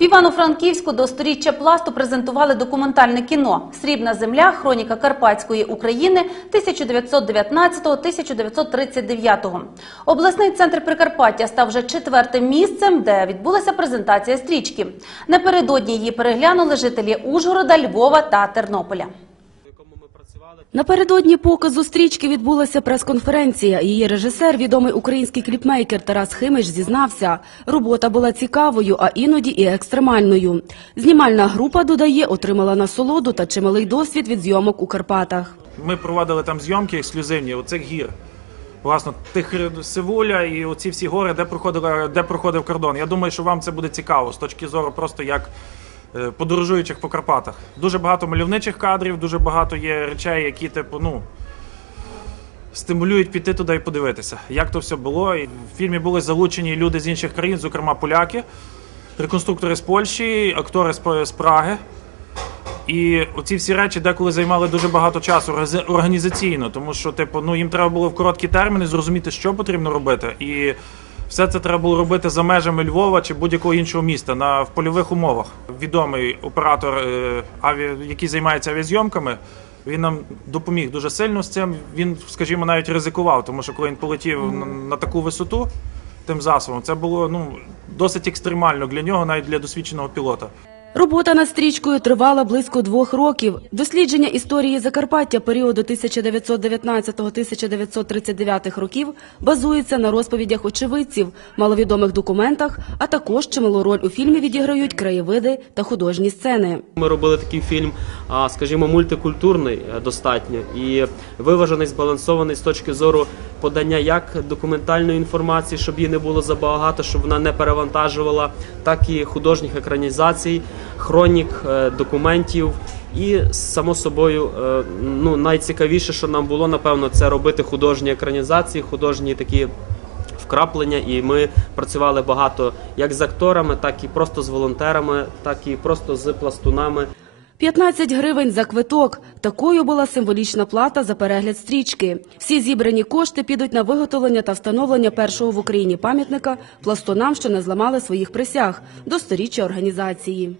В Івано-Франківську до сторіччя пласту презентували документальне кіно Срібна земля. Хроніка Карпатської України 1919-1939. Обласний центр Прикарпаття став вже четвертим місцем, де відбулася презентація стрічки. Напередодні її переглянули жителі Ужгорода, Львова та Тернополя. Напередодні показу стрічки відбулася прес-конференція. Її режисер, відомий український кліпмейкер Тарас Химиш, зізнався, робота була цікавою, а іноді і екстремальною. Знімальна група, додає, отримала насолоду та чималий досвід від зйомок у Карпатах. Ми проводили там зйомки ексклюзивні оцих гір. Власне, тих Сивуля і оці всі гори, де проходили, де проходив кордон. Я думаю, що вам це буде цікаво з точки зору просто як подорожуючих по Карпатах. Дуже багато мальовничих кадрів, дуже багато є речей, які, типу, ну. Стимулюють піти туди і подивитися, як то все було. І в фільмі були залучені люди з інших країн, зокрема поляки, реконструктори з Польщі, актори з Праги. І оці всі речі деколи займали дуже багато часу організаційно, тому що, типу, ну їм треба було в короткі терміни зрозуміти, що потрібно робити, і все це треба було робити за межами Львова чи будь-якого іншого міста на в польових умовах. Відомий оператор, е, аві, який займається авіазйомками, він нам допоміг дуже сильно з цим. Він, скажімо, навіть ризикував, тому що коли він полетів на, на таку висоту тим засобом, це було ну досить екстремально для нього, навіть для досвідченого пілота. Робота над стрічкою тривала близько двох років. Дослідження історії Закарпаття періоду 1919-1939 років базується на розповідях очевидців, маловідомих документах, а також чималу роль у фільмі відіграють краєвиди та художні сцени. Ми робили такий фільм, скажімо, мультикультурний е, достатньо і виважений, збалансований з точки зору подання як документальної інформації, щоб її не було забагато, щоб вона не перевантажувала, так і художніх екранізацій, хронік е, документів. І само собою, е, ну найцікавіше, що нам було, напевно, це робити художні екранізації, художні такі вкраплення, і ми працювали багато як з акторами, так і просто з волонтерами, так і просто з пластунами. 15 гривень за квиток. Такою була символічна плата за перегляд стрічки. Всі зібрані кошти підуть на виготовлення та встановлення першого в Україні пам'ятника пластунам, що не зламали своїх присяг до сторіччя організації.